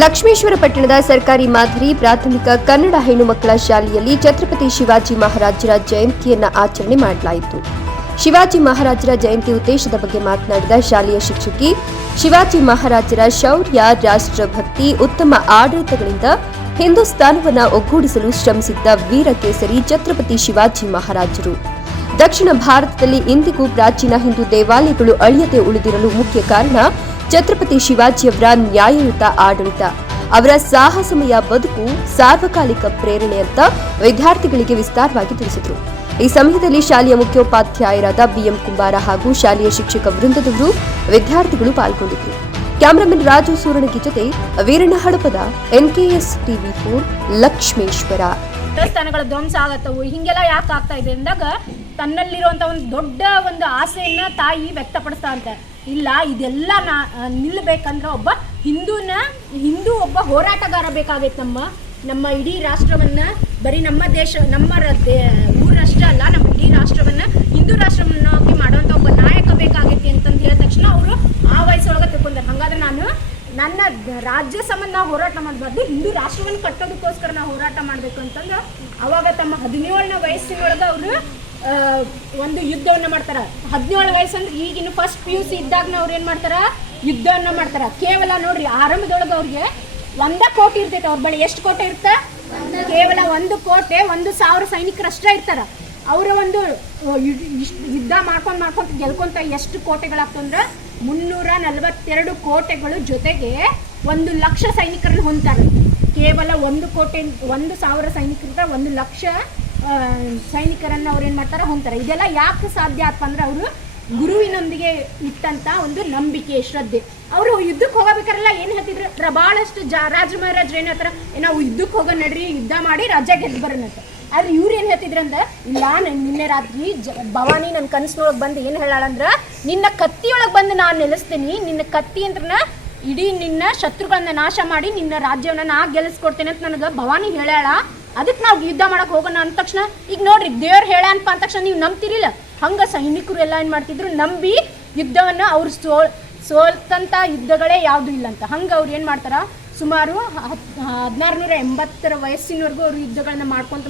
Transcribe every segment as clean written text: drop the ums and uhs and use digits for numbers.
ಲಕ್ಷ್ಮೇಶ್ವರ ಪಟ್ಟಣದ ಸರ್ಕಾರಿ ಮಾದರಿ ಪ್ರಾಥಮಿಕ ಕನ್ನಡ ಹೆಣ್ಣು ಮಕ್ಕಳ ಶಾಲೆಯಲ್ಲಿ ಛತ್ರಪತಿ ಶಿವಾಜಿ ಮಹಾರಾಜರ ಜಯಂತಿಯನ್ನು ಆಚರಣೆ ಮಾಡಲಾಯಿತು. ಶಿವಾಜಿ ಮಹಾರಾಜರ ಜಯಂತಿ ಉದ್ದೇಶದ ಬಗ್ಗೆ ಮಾತನಾಡಿದ ಶಾಲೆಯ ಶಿಕ್ಷಕಿ, ಶಿವಾಜಿ ಮಹಾರಾಜರ ಶೌರ್ಯ, ರಾಷ್ಟ್ರಭಕ್ತಿ, ಉತ್ತಮ ಆಡಳಿತಗಳಿಂದ ಹಿಂದೂಸ್ತಾನವನ್ನು ಒಗ್ಗೂಡಿಸಲು ಶ್ರಮಿಸಿದ್ದ ವೀರ ಕೇಸರಿ ಛತ್ರಪತಿ ಶಿವಾಜಿ ಮಹಾರಾಜರು. ದಕ್ಷಿಣ ಭಾರತದಲ್ಲಿ ಇಂದಿಗೂ ಪ್ರಾಚೀನ ಹಿಂದೂ ದೇವಾಲಯಗಳು ಅಳಿಯದೆ ಉಳಿದಿರಲು ಮುಖ್ಯ ಕಾರಣ ಛತ್ರಪತಿ ಶಿವಾಜಿಯವರ ನ್ಯಾಯಯುತ ಆಡಳಿತ, ಅವರ ಸಾಹಸಮಯ ಬದುಕು ಸಾರ್ವಕಾಲಿಕ ಪ್ರೇರಣೆ ಅಂತ ವಿದ್ಯಾರ್ಥಿಗಳಿಗೆ ವಿಸ್ತಾರವಾಗಿ ತಿಳಿಸಿದರು. ಈ ಸಮಯದಲ್ಲಿ ಶಾಲೆಯ ಮುಖ್ಯೋಪಾಧ್ಯಾಯರಾದ ಬಿಎಂ ಕುಂಬಾರ ಹಾಗೂ ಶಾಲೆಯ ಶಿಕ್ಷಕ ವೃಂದದವರು, ವಿದ್ಯಾರ್ಥಿಗಳು ಪಾಲ್ಗೊಂಡಿದ್ದರು. ಕ್ಯಾಮರಾಮನ್ ರಾಜು ಸೂರಣಗಿ ಜೊತೆ ವೀರಣ್ಣ ಹಡಪದ, NKS TV4 ಲಕ್ಷ್ಮೇಶ್ವರ. ದೇವಸ್ಥಾನಗಳ ಧ್ವಂಸ ಆಗತ್ತವು, ಹಿಂಗೆಲ್ಲ ಯಾಕೆ ಆಗ್ತಾ ಇದೆ ಅಂದಾಗ ತನ್ನಲ್ಲಿರುವಂಥ ಒಂದು ದೊಡ್ಡ ಒಂದು ಆಸೆಯನ್ನ ತಾಯಿ ವ್ಯಕ್ತಪಡಿಸ್ತಾ ಅಂತ. ಇಲ್ಲ, ಇದೆಲ್ಲ ನಿಲ್ಲಬೇಕಂದ್ರೆ ಒಬ್ಬ ಹಿಂದೂ ಒಬ್ಬ ಹೋರಾಟಗಾರ ಬೇಕಾಗೈತೆ. ನಮ್ಮ ಇಡೀ ರಾಷ್ಟ್ರವನ್ನ, ಬರೀ ನಮ್ಮ ದೇಶ, ನಮ್ಮ ಊರಷ್ಟೇ ಅಲ್ಲ, ನಮ್ಮ ಇಡೀ ರಾಷ್ಟ್ರವನ್ನ ಹಿಂದೂ ರಾಷ್ಟ್ರವನ್ನಾಗಿ ಮಾಡುವಂಥ ಒಬ್ಬ ನಾಯಕ ಬೇಕಾಗೈತಿ ಅಂತಂದು ಹೇಳಿದ ತಕ್ಷಣ ಅವರು ಆ ವಯಸ್ಸೊಳಗೆ ತಿಳ್ಕೊಂಡಾರೆ. ಹಾಗಾದ್ರೆ ನನ್ನ ರಾಜ್ಯ ಸಂಬಂಧ ಹೋರಾಟ ಮಾಡಬಾರ್ದು, ಹಿಂದೂ ರಾಷ್ಟ್ರವನ್ನು ಕಟ್ಟೋದಕ್ಕೋಸ್ಕರ ನಾವು ಹೋರಾಟ ಮಾಡಬೇಕು ಅಂತಂದ್ರೆ ಅವಾಗ ತಮ್ಮ 17ನೇ ವಯಸ್ಸಿನೊಳಗೆ ಅವರು ಒಂದು ಯುದ್ಧವನ್ನು ಮಾಡ್ತಾರ. 17 ವಯಸ್ಸಂದ್ರೆ ಈಗಿನ ಫಸ್ಟ್ PUC ಇದ್ದಾಗ ಅವ್ರು ಏನು ಮಾಡ್ತಾರ, ಯುದ್ಧವನ್ನು ಮಾಡ್ತಾರ. ಕೇವಲ ನೋಡ್ರಿ, ಆರಂಭದೊಳಗೆ ಅವ್ರಿಗೆ 1 ಕೋಟಿ ಇರ್ತೈತೆ. ಅವ್ರ ಬಳಿ ಎಷ್ಟು ಕೋಟೆ ಇರ್ತ? ಕೇವಲ 1 ಕೋಟೆ, 1,000 ಸೈನಿಕರಷ್ಟೇ ಇರ್ತಾರ. ಅವರ ಒಂದು ಯುದ್ಧ ಮಾಡ್ಕೊಂತ ಗೆಲ್ಕೊಂತ ಎಷ್ಟು ಕೋಟೆಗಳಾಗ್ತಂದ್ರೆ 342 ಕೋಟೆಗಳು, ಜೊತೆಗೆ 1 ಲಕ್ಷ ಸೈನಿಕರನ್ನು ಹೊಂದ್ತಾರೆ. ಕೇವಲ 1 ಕೋಟೆ, 1,000 ಸೈನಿಕರಿಂದ 1 ಲಕ್ಷ ಸೈನಿಕರನ್ನು ಅವ್ರು ಏನು ಮಾಡ್ತಾರೆ, ಹೊಂದ್ತಾರೆ. ಇದೆಲ್ಲ ಯಾಕೆ ಸಾಧ್ಯ ಆಯ್ತು ಅಂದ್ರೆ ಅವರು ಗುರುವಿನೊಂದಿಗೆ ಇಟ್ಟಂತ ಒಂದು ನಂಬಿಕೆ, ಶ್ರದ್ಧೆ. ಅವರು ಯುದ್ಧಕ್ಕೆ ಹೋಗಬೇಕಾರೆಲ್ಲ ಏನು ಹೇಳ್ತಿದ್ರು, ಭಾಳಷ್ಟು ರಾಜ ಮಹಾರಾಜರು ಏನು ಹೇಳ್ತಾರೆ, ನಾವು ಯುದ್ಧಕ್ಕೆ ಹೋಗೋ ನಡ್ರಿ, ಯುದ್ಧ ಮಾಡಿ ರಾಜ್ಯ ಗೆದ್ದು ಬರೋಣಂತ. ಆದ್ರೆ ಇವ್ರು ಏನು ಹೇಳ್ತಿದ್ರು ಅಂದ್ರೆ, ಇಲ್ಲ, ನಿನ್ನೆ ರಾತ್ರಿ ಭವಾನಿ ನನ್ನ ಕನಸಿನೊಳಗೆ ಬಂದು ಏನು ಹೇಳಾಳಂದ್ರೆ, ನಿನ್ನ ಕತ್ತಿಯೊಳಗೆ ಬಂದು ನಾನು ನೆಲೆಸ್ತೀನಿ, ನಿನ್ನ ಕತ್ತಿ ಅಂದ್ರೆ ಇಡೀ ನಿನ್ನ ಶತ್ರುಗಳನ್ನ ನಾಶ ಮಾಡಿ ನಿನ್ನ ರಾಜ್ಯವನ್ನು ನಾ ಗೆಲ್ಲಿಸ್ಕೊಡ್ತೇನೆ ಅಂತ ನನಗೆ ಭವಾನಿ ಹೇಳಾಳ. ಅದಕ್ಕೆ ನಾವು ಯುದ್ಧ ಮಾಡಕ್ಕೆ ಹೋಗೋಣ ಅಂದ ತಕ್ಷಣ, ಈಗ ನೋಡ್ರಿ, ದೇವ್ರು ಹೇಳಪ್ಪ ಅಂದ ತಕ್ಷಣ ನೀವು ನಂಬ್ತಿರಿಲ್ಲ. ಹಂಗೆ ಸೈನಿಕರು ಎಲ್ಲ ಏನು ಮಾಡ್ತಿದ್ರು, ನಂಬಿ ಯುದ್ಧವನ್ನು ಅವ್ರು ಸೋಲ್ತಂಥ ಯುದ್ಧಗಳೇ ಯಾವುದೂ ಇಲ್ಲ ಅಂತ. ಹಂಗೆ ಅವ್ರು ಏನು ಮಾಡ್ತಾರ, ಸುಮಾರು 1680 ವಯಸ್ಸಿನವರೆಗೂ ಅವರು ಯುದ್ಧಗಳನ್ನ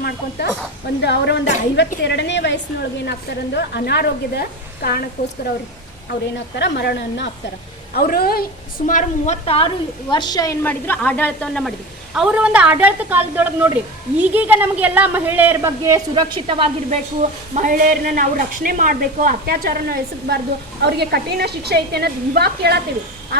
ಮಾಡ್ಕೊತ ಒಂದು ಅವರ ಒಂದು 52ನೇ ವಯಸ್ಸಿನೊಳಗೆ ಏನಾಗ್ತಾರಂದ್ರೆ ಅನಾರೋಗ್ಯದ ಕಾರಣಕ್ಕೋಸ್ಕರ ಅವ್ರು ಏನಾಗ್ತಾರ, ಮರಣವನ್ನು ಆಗ್ತಾರೆ. ಅವರು ಸುಮಾರು 36 ವರ್ಷ ಏನು ಮಾಡಿದ್ರು, ಆಡಳಿತವನ್ನು ಮಾಡಿದ್ರು. ಅವರು ಒಂದು ಆಡಳಿತ ಕಾಲದೊಳಗೆ ನೋಡ್ರಿ, ಈಗೀಗ ನಮಗೆಲ್ಲ ಮಹಿಳೆಯರ ಬಗ್ಗೆ ಸುರಕ್ಷಿತವಾಗಿರಬೇಕು, ಮಹಿಳೆಯರನ್ನ ನಾವು ರಕ್ಷಣೆ ಮಾಡಬೇಕು, ಅತ್ಯಾಚಾರನ ಎಸಗಬಾರ್ದು, ಅವರಿಗೆ ಕಠಿಣ ಶಿಕ್ಷೆ ಐತೆ ಅನ್ನೋದು ಇವಾಗ ಕೇಳತ್ತೀವಿ.